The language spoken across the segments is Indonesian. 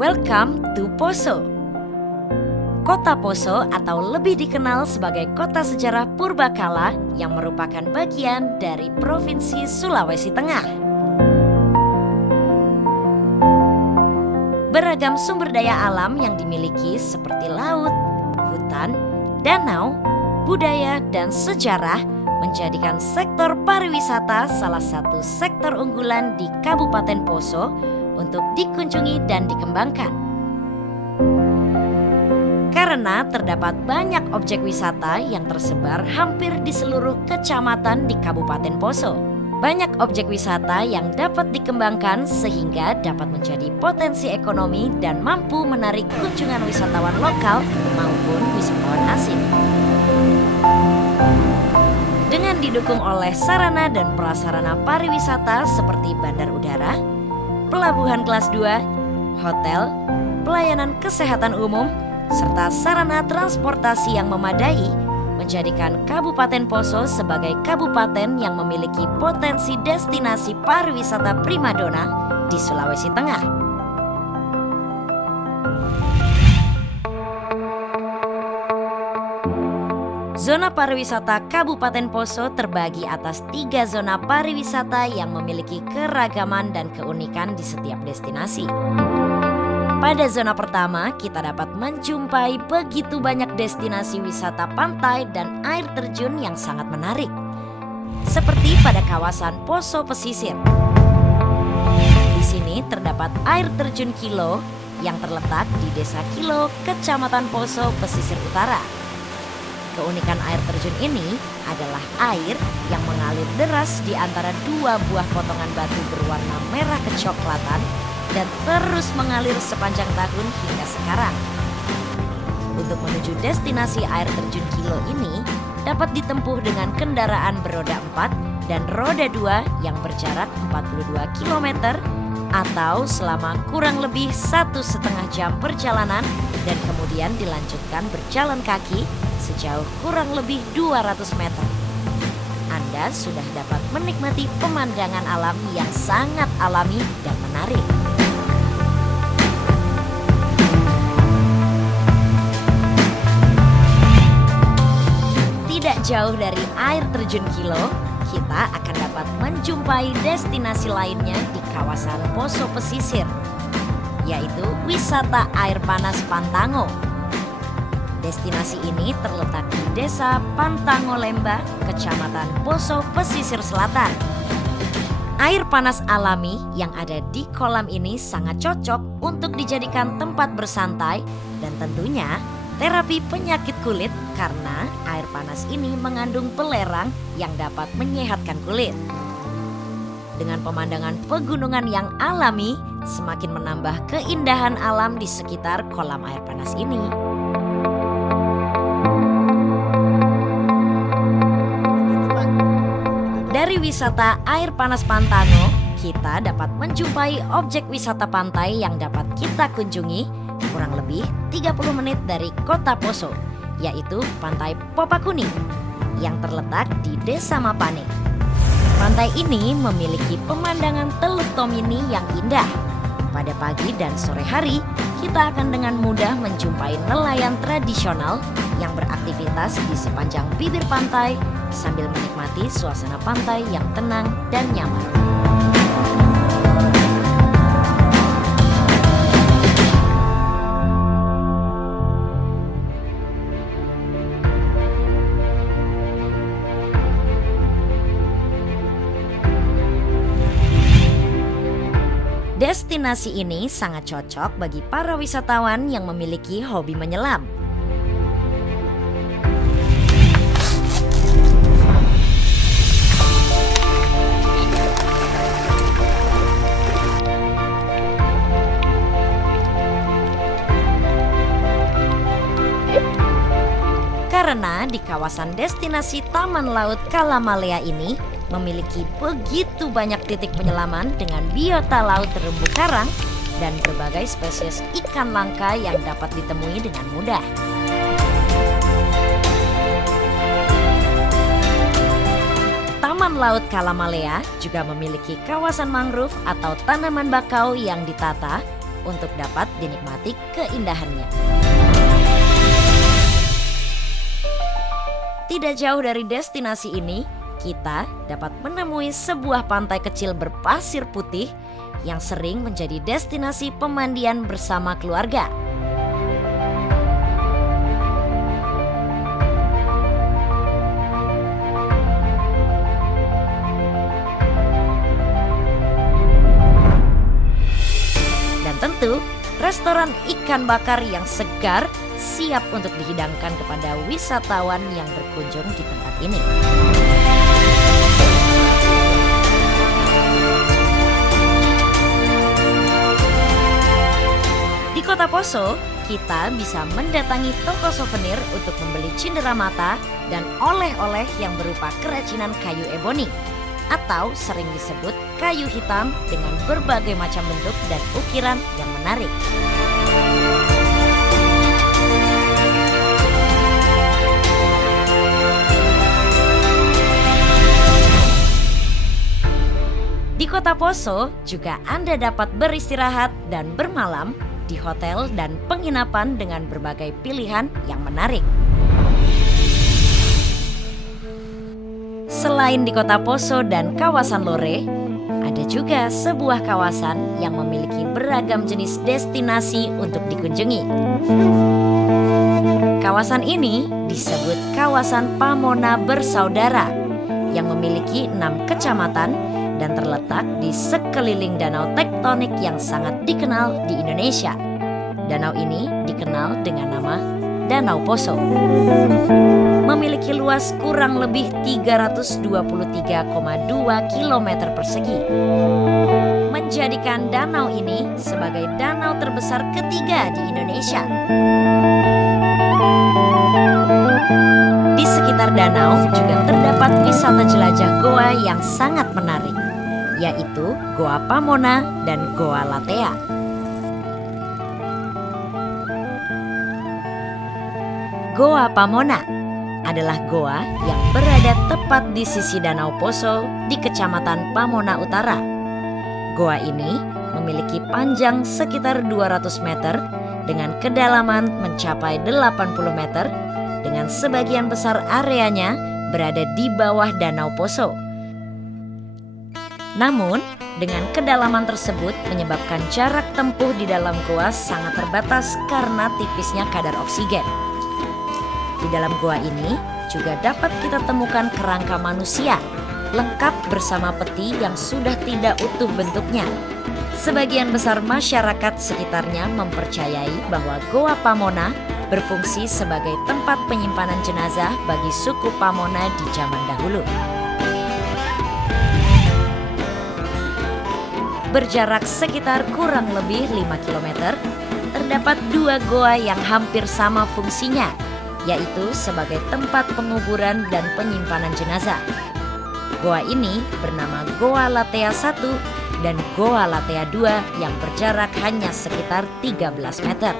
Welcome to Poso. Kota Poso atau lebih dikenal sebagai kota sejarah purbakala yang merupakan bagian dari Provinsi Sulawesi Tengah. Beragam sumber daya alam yang dimiliki seperti laut, hutan, danau, budaya, dan sejarah menjadikan sektor pariwisata salah satu sektor unggulan di Kabupaten Poso untuk dikunjungi dan dikembangkan. Karena terdapat banyak objek wisata yang tersebar hampir di seluruh kecamatan di Kabupaten Poso. Banyak objek wisata yang dapat dikembangkan sehingga dapat menjadi potensi ekonomi dan mampu menarik kunjungan wisatawan lokal maupun wisatawan asing. Dengan didukung oleh sarana dan prasarana pariwisata seperti bandar udara, pelabuhan kelas 2, hotel, pelayanan kesehatan umum, serta sarana transportasi yang memadai, menjadikan Kabupaten Poso sebagai kabupaten yang memiliki potensi destinasi pariwisata primadona di Sulawesi Tengah. Zona pariwisata Kabupaten Poso terbagi atas 3 zona pariwisata yang memiliki keragaman dan keunikan di setiap destinasi. Pada zona pertama, kita dapat menjumpai begitu banyak destinasi wisata pantai dan air terjun yang sangat menarik. Seperti pada kawasan Poso Pesisir. Di sini terdapat air terjun Kilo yang terletak di Desa Kilo, Kecamatan Poso Pesisir Utara. Keunikan air terjun ini adalah air yang mengalir deras di antara 2 buah potongan batu berwarna merah kecoklatan dan terus mengalir sepanjang tahun hingga sekarang. Untuk menuju destinasi air terjun Kilo ini dapat ditempuh dengan kendaraan beroda 4 dan roda 2 yang berjarak 42 km atau selama kurang lebih 1,5 jam perjalanan dan kemudian dilanjutkan berjalan kaki sejauh kurang lebih 200 meter. Anda sudah dapat menikmati pemandangan alam yang sangat alami dan menarik. Tidak jauh dari air terjun Kilo, kita akan dapat menjumpai destinasi lainnya di kawasan Poso Pesisir, yaitu wisata air panas Pantango. Destinasi ini terletak di Desa Pantango Lemba, Kecamatan Poso Pesisir Selatan. Air panas alami yang ada di kolam ini sangat cocok untuk dijadikan tempat bersantai dan tentunya terapi penyakit kulit karena air panas ini mengandung belerang yang dapat menyehatkan kulit. Dengan pemandangan pegunungan yang alami, semakin menambah keindahan alam di sekitar kolam air panas ini. Dari wisata air panas Pantango, kita dapat menjumpai objek wisata pantai yang dapat kita kunjungi kurang lebih 30 menit dari kota Poso, yaitu Pantai Popakuni yang terletak di Desa Mapane. Pantai ini memiliki pemandangan Teluk Tomini yang indah. Pada pagi dan sore hari, kita akan dengan mudah menjumpai nelayan tradisional yang beraktivitas di sepanjang bibir pantai sambil menikmati suasana pantai yang tenang dan nyaman. Destinasi ini sangat cocok bagi para wisatawan yang memiliki hobi menyelam. Karena di kawasan destinasi Taman Laut Kalamalea ini memiliki begitu banyak titik penyelaman dengan biota laut terumbu karang dan berbagai spesies ikan langka yang dapat ditemui dengan mudah. Taman Laut Kalamalea juga memiliki kawasan mangrove atau tanaman bakau yang ditata untuk dapat dinikmati keindahannya. Tidak jauh dari destinasi ini, kita dapat menemui sebuah pantai kecil berpasir putih yang sering menjadi destinasi pemandian bersama keluarga. Dan tentu, restoran ikan bakar yang segar siap untuk dihidangkan kepada wisatawan yang berkunjung di tempat ini. Di Kota Poso, kita bisa mendatangi toko souvenir untuk membeli cindera mata dan oleh-oleh yang berupa kerajinan kayu eboni, atau sering disebut kayu hitam dengan berbagai macam bentuk dan ukiran yang menarik. Di Kota Poso juga Anda dapat beristirahat dan bermalam di hotel dan penginapan dengan berbagai pilihan yang menarik. Selain di Kota Poso dan kawasan Lore, ada juga sebuah kawasan yang memiliki beragam jenis destinasi untuk dikunjungi. Kawasan ini disebut kawasan Pamona Bersaudara yang memiliki 6 kecamatan dan terletak di sekeliling danau tektonik yang sangat dikenal di Indonesia. Danau ini dikenal dengan nama Danau Poso. Memiliki luas kurang lebih 323,2 km persegi. Menjadikan danau ini sebagai danau terbesar ketiga di Indonesia. Di sekitar danau juga terdapat wisata jelajah goa yang sangat menarik, yaitu Goa Pamona dan Goa Latea. Goa Pamona adalah goa yang berada tepat di sisi Danau Poso di Kecamatan Pamona Utara. Goa ini memiliki panjang sekitar 200 meter dengan kedalaman mencapai 80 meter dengan sebagian besar areanya berada di bawah Danau Poso. Namun, dengan kedalaman tersebut menyebabkan jarak tempuh di dalam goa sangat terbatas karena tipisnya kadar oksigen. Di dalam goa ini juga dapat kita temukan kerangka manusia, lengkap bersama peti yang sudah tidak utuh bentuknya. Sebagian besar masyarakat sekitarnya mempercayai bahwa Goa Pamona berfungsi sebagai tempat penyimpanan jenazah bagi suku Pamona di zaman dahulu. Berjarak sekitar kurang lebih 5 km, terdapat 2 goa yang hampir sama fungsinya, yaitu sebagai tempat penguburan dan penyimpanan jenazah. Goa ini bernama Goa Latea 1 dan Goa Latea 2 yang berjarak hanya sekitar 13 meter.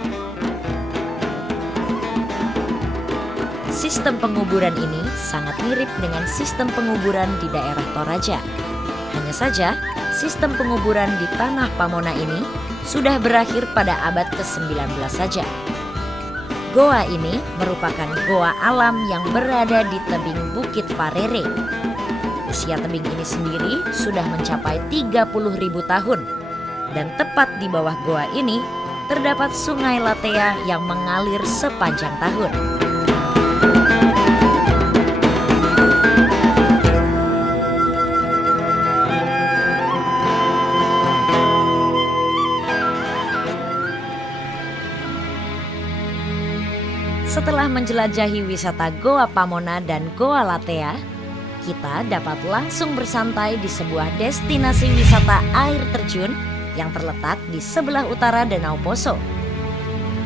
Sistem penguburan ini sangat mirip dengan sistem penguburan di daerah Toraja. Hanya saja, sistem penguburan di tanah Pamona ini sudah berakhir pada abad ke-19 saja. Goa ini merupakan goa alam yang berada di tebing Bukit Parere. Usia tebing ini sendiri sudah mencapai 30.000 tahun. Dan tepat di bawah goa ini terdapat Sungai Latea yang mengalir sepanjang tahun. Setelah menjelajahi wisata Goa Pamona dan Goa Latea, kita dapat langsung bersantai di sebuah destinasi wisata air terjun yang terletak di sebelah utara Danau Poso.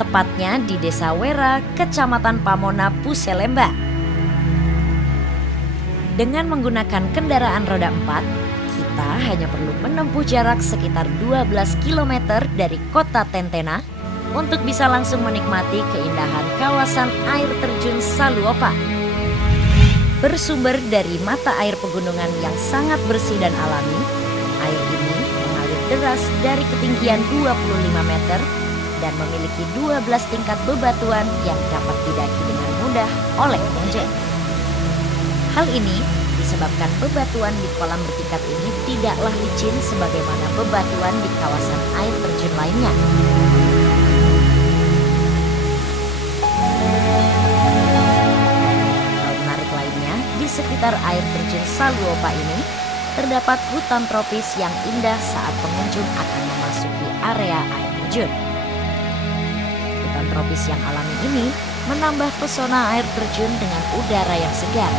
Tepatnya di Desa Wera, Kecamatan Pamona, Puselemba. Dengan menggunakan kendaraan roda 4, kita hanya perlu menempuh jarak sekitar 12 km dari kota Tentena untuk bisa langsung menikmati keindahan kawasan air terjun Saluopa. Bersumber dari mata air pegunungan yang sangat bersih dan alami, air ini mengalir deras dari ketinggian 25 meter dan memiliki 12 tingkat bebatuan yang dapat didaki dengan mudah oleh pengunjung. Hal ini disebabkan bebatuan di kolam bertingkat ini tidaklah licin sebagaimana bebatuan di kawasan air terjun lainnya. Hal menarik lainnya, di sekitar air terjun Saluopa ini terdapat hutan tropis yang indah saat pengunjung akan memasuki area air terjun. Hutan tropis yang alami ini menambah pesona air terjun dengan udara yang segar.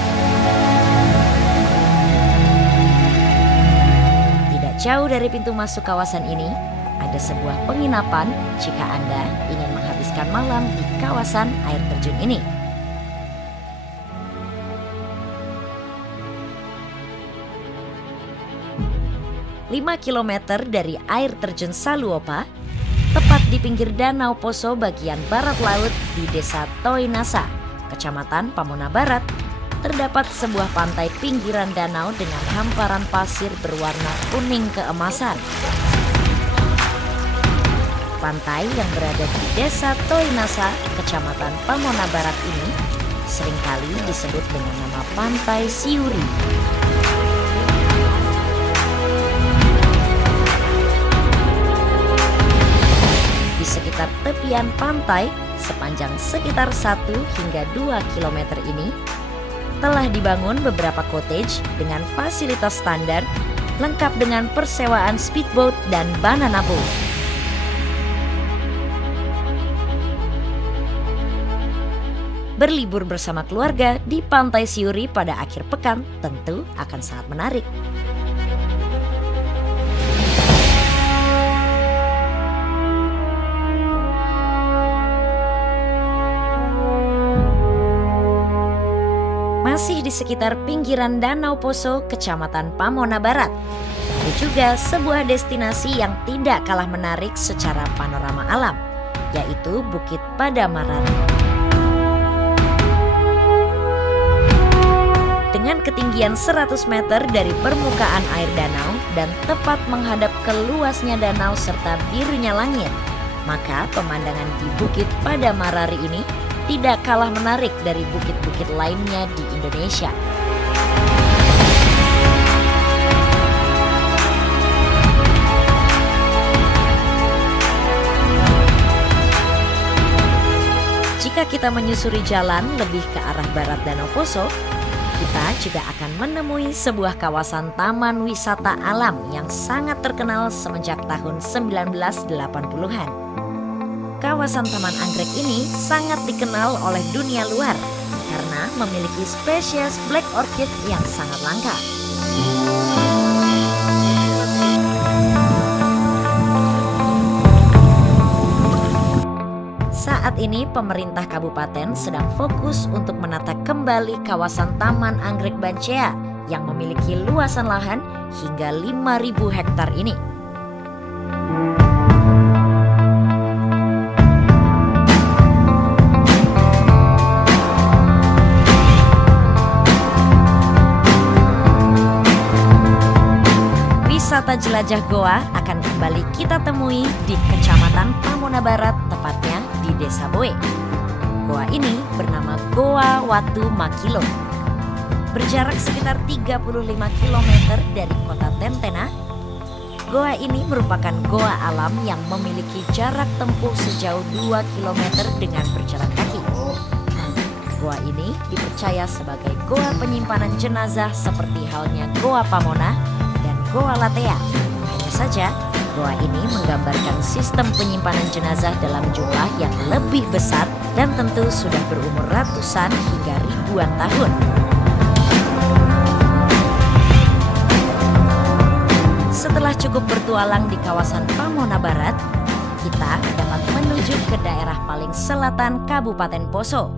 Tidak jauh dari pintu masuk kawasan ini, ada sebuah penginapan jika Anda ingin menghabiskan malam di kawasan air terjun ini. Lima kilometer dari air terjun Saluopa, tepat di pinggir Danau Poso bagian barat laut di Desa Toinasa, Kecamatan Pamona Barat, terdapat sebuah pantai pinggiran danau dengan hamparan pasir berwarna kuning keemasan. Pantai yang berada di Desa Toinasa, Kecamatan Pamona Barat ini seringkali disebut dengan nama Pantai Siuri. Di sekitar tepian pantai sepanjang sekitar 1 hingga 2 km ini telah dibangun beberapa cottage dengan fasilitas standar lengkap dengan persewaan speedboat dan banana boat. Berlibur bersama keluarga di Pantai Siuri pada akhir pekan tentu akan sangat menarik. Masih di sekitar pinggiran Danau Poso, Kecamatan Pamona Barat, ada juga sebuah destinasi yang tidak kalah menarik secara panorama alam, yaitu Bukit Padamaran. Dengan ketinggian 100 meter dari permukaan air danau dan tepat menghadap ke luasnya danau serta birunya langit, maka pemandangan di Bukit Padamarari ini tidak kalah menarik dari bukit-bukit lainnya di Indonesia. Jika kita menyusuri jalan lebih ke arah barat Danau Poso, kita juga akan menemui sebuah kawasan taman wisata alam yang sangat terkenal semenjak tahun 1980-an. Kawasan Taman Anggrek ini sangat dikenal oleh dunia luar karena memiliki spesies black orchid yang sangat langka. Saat ini pemerintah kabupaten sedang fokus untuk menata kembali kawasan Taman Anggrek Bancea yang memiliki luasan lahan hingga 5.000 hektar ini. Wisata jelajah goa akan kembali kita temui di Kecamatan Pamona Barat, tepatnya di Desa Boe. Goa ini bernama Goa Watu Makilo. Berjarak sekitar 35 km dari kota Tentena, goa ini merupakan goa alam yang memiliki jarak tempuh sejauh 2 km dengan berjalan kaki. Goa ini dipercaya sebagai goa penyimpanan jenazah seperti halnya Goa Pamona dan Goa Latea. Hanya saja, goa ini menggambarkan sistem penyimpanan jenazah dalam jumlah yang lebih besar dan tentu sudah berumur ratusan hingga ribuan tahun. Setelah cukup bertualang di kawasan Pamona Barat, kita dapat menuju ke daerah paling selatan Kabupaten Poso,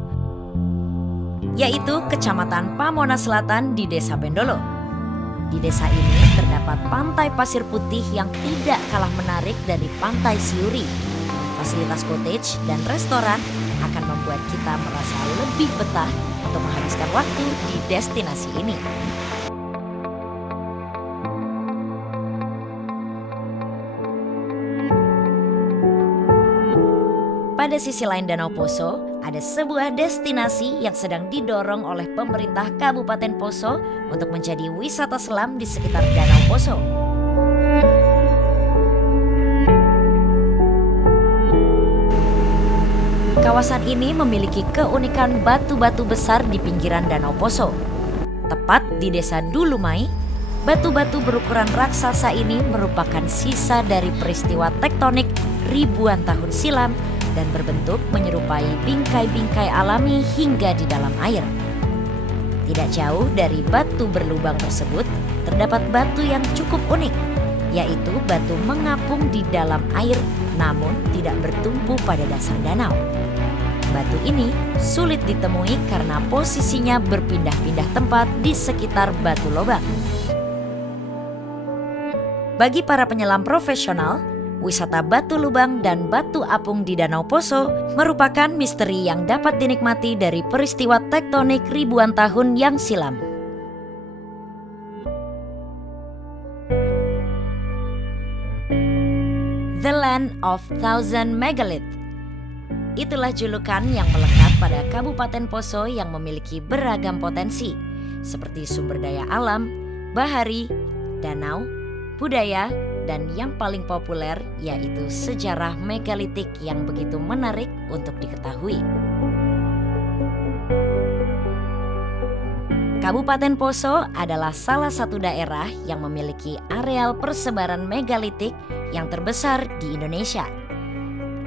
yaitu Kecamatan Pamona Selatan di Desa Bendolo. Di desa ini terdapat pantai pasir putih yang tidak kalah menarik dari Pantai Siuri. Fasilitas cottage dan restoran akan membuat kita merasa lebih betah untuk menghabiskan waktu di destinasi ini. Pada sisi lain Danau Poso, ada sebuah destinasi yang sedang didorong oleh pemerintah Kabupaten Poso untuk menjadi wisata selam di sekitar Danau Poso. Kawasan ini memiliki keunikan batu-batu besar di pinggiran Danau Poso. Tepat di desa Dulumai, batu-batu berukuran raksasa ini merupakan sisa dari peristiwa tektonik ribuan tahun silam dan berbentuk menyerupai bingkai-bingkai alami hingga di dalam air. Tidak jauh dari batu berlubang tersebut, terdapat batu yang cukup unik, yaitu batu mengapung di dalam air namun tidak bertumpu pada dasar danau. Batu ini sulit ditemui karena posisinya berpindah-pindah tempat di sekitar batu lobang. Bagi para penyelam profesional, wisata batu lubang dan batu apung di Danau Poso merupakan misteri yang dapat dinikmati dari peristiwa tektonik ribuan tahun yang silam. The Land of Thousand Megalith. Itulah julukan yang melekat pada Kabupaten Poso yang memiliki beragam potensi, seperti sumber daya alam, bahari, danau, budaya, dan yang paling populer yaitu sejarah megalitik yang begitu menarik untuk diketahui. Kabupaten Poso adalah salah satu daerah yang memiliki areal persebaran megalitik yang terbesar di Indonesia.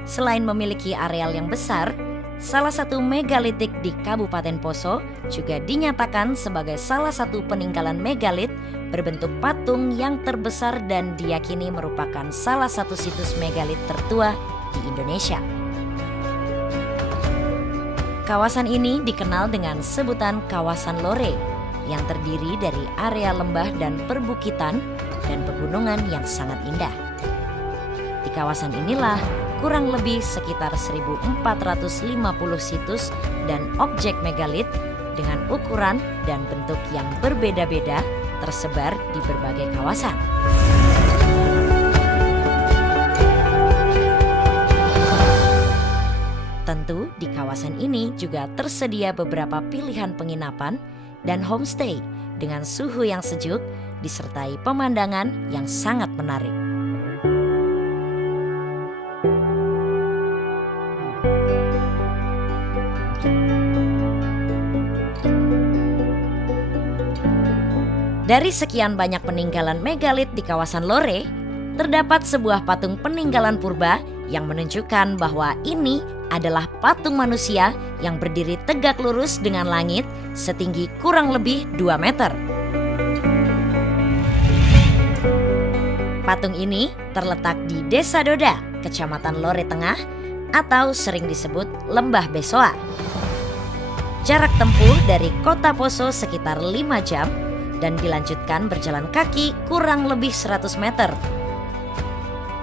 Selain memiliki areal yang besar, salah satu megalitik di Kabupaten Poso juga dinyatakan sebagai salah satu peninggalan megalit berbentuk patung yang terbesar dan diyakini merupakan salah satu situs megalit tertua di Indonesia. Kawasan ini dikenal dengan sebutan kawasan Lore yang terdiri dari area lembah dan perbukitan dan pegunungan yang sangat indah. Di kawasan inilah kurang lebih sekitar 1.450 situs dan objek megalit dengan ukuran dan bentuk yang berbeda-beda tersebar di berbagai kawasan. Tentu di kawasan ini juga tersedia beberapa pilihan penginapan dan homestay dengan suhu yang sejuk disertai pemandangan yang sangat menarik. Dari sekian banyak peninggalan megalit di kawasan Lore, terdapat sebuah patung peninggalan purba yang menunjukkan bahwa ini adalah patung manusia yang berdiri tegak lurus dengan langit setinggi kurang lebih 2 meter. Patung ini terletak di Desa Doda, Kecamatan Lore Tengah, atau sering disebut Lembah Besoa. Jarak tempuh dari kota Poso sekitar 5 jam dan dilanjutkan berjalan kaki kurang lebih 100 meter.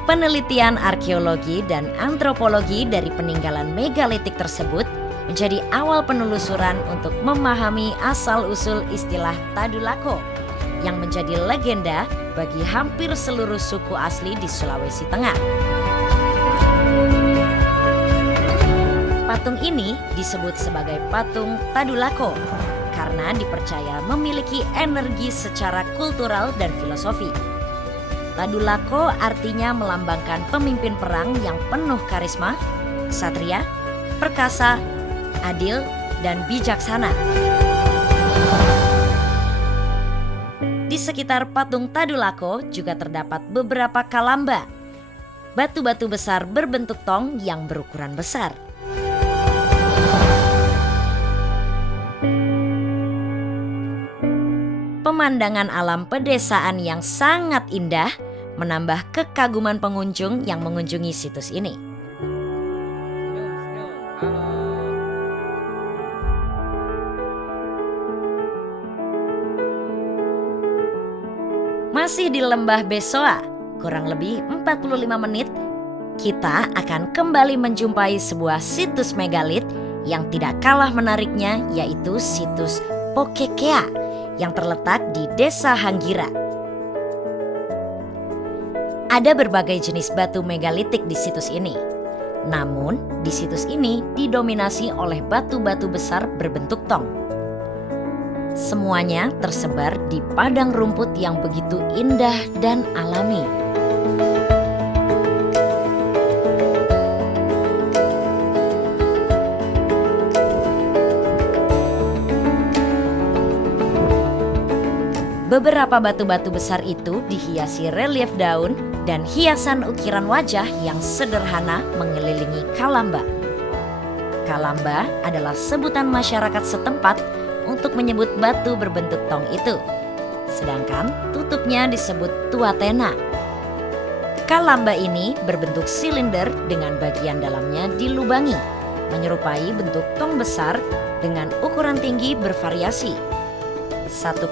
Penelitian arkeologi dan antropologi dari peninggalan megalitik tersebut menjadi awal penelusuran untuk memahami asal-usul istilah Tadulako yang menjadi legenda bagi hampir seluruh suku asli di Sulawesi Tengah. Patung ini disebut sebagai patung Tadulako karena dipercaya memiliki energi secara kultural dan filosofi. Tadulako artinya melambangkan pemimpin perang yang penuh karisma, ksatria, perkasa, adil, dan bijaksana. Di sekitar patung Tadulako juga terdapat beberapa kalamba, batu-batu besar berbentuk tong yang berukuran besar. Pemandangan alam pedesaan yang sangat indah menambah kekaguman pengunjung yang mengunjungi situs ini. Masih di Lembah Besoa, kurang lebih 45 menit, kita akan kembali menjumpai sebuah situs megalit yang tidak kalah menariknya, yaitu situs Pokekea yang terletak di Desa Hanggira. Ada berbagai jenis batu megalitik di situs ini. Namun, di situs ini didominasi oleh batu-batu besar berbentuk tong. Semuanya tersebar di padang rumput yang begitu indah dan alami. Beberapa batu-batu besar itu dihiasi relief daun dan hiasan ukiran wajah yang sederhana mengelilingi Kalamba. Kalamba adalah sebutan masyarakat setempat untuk menyebut batu berbentuk tong itu. Sedangkan tutupnya disebut tuatena. Kalamba ini berbentuk silinder dengan bagian dalamnya dilubangi, menyerupai bentuk tong besar dengan ukuran tinggi bervariasi. 1,5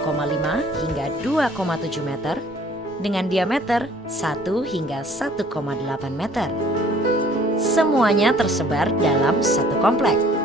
hingga 2,7 meter dengan diameter 1 hingga 1,8 meter. Semuanya tersebar dalam satu komplek.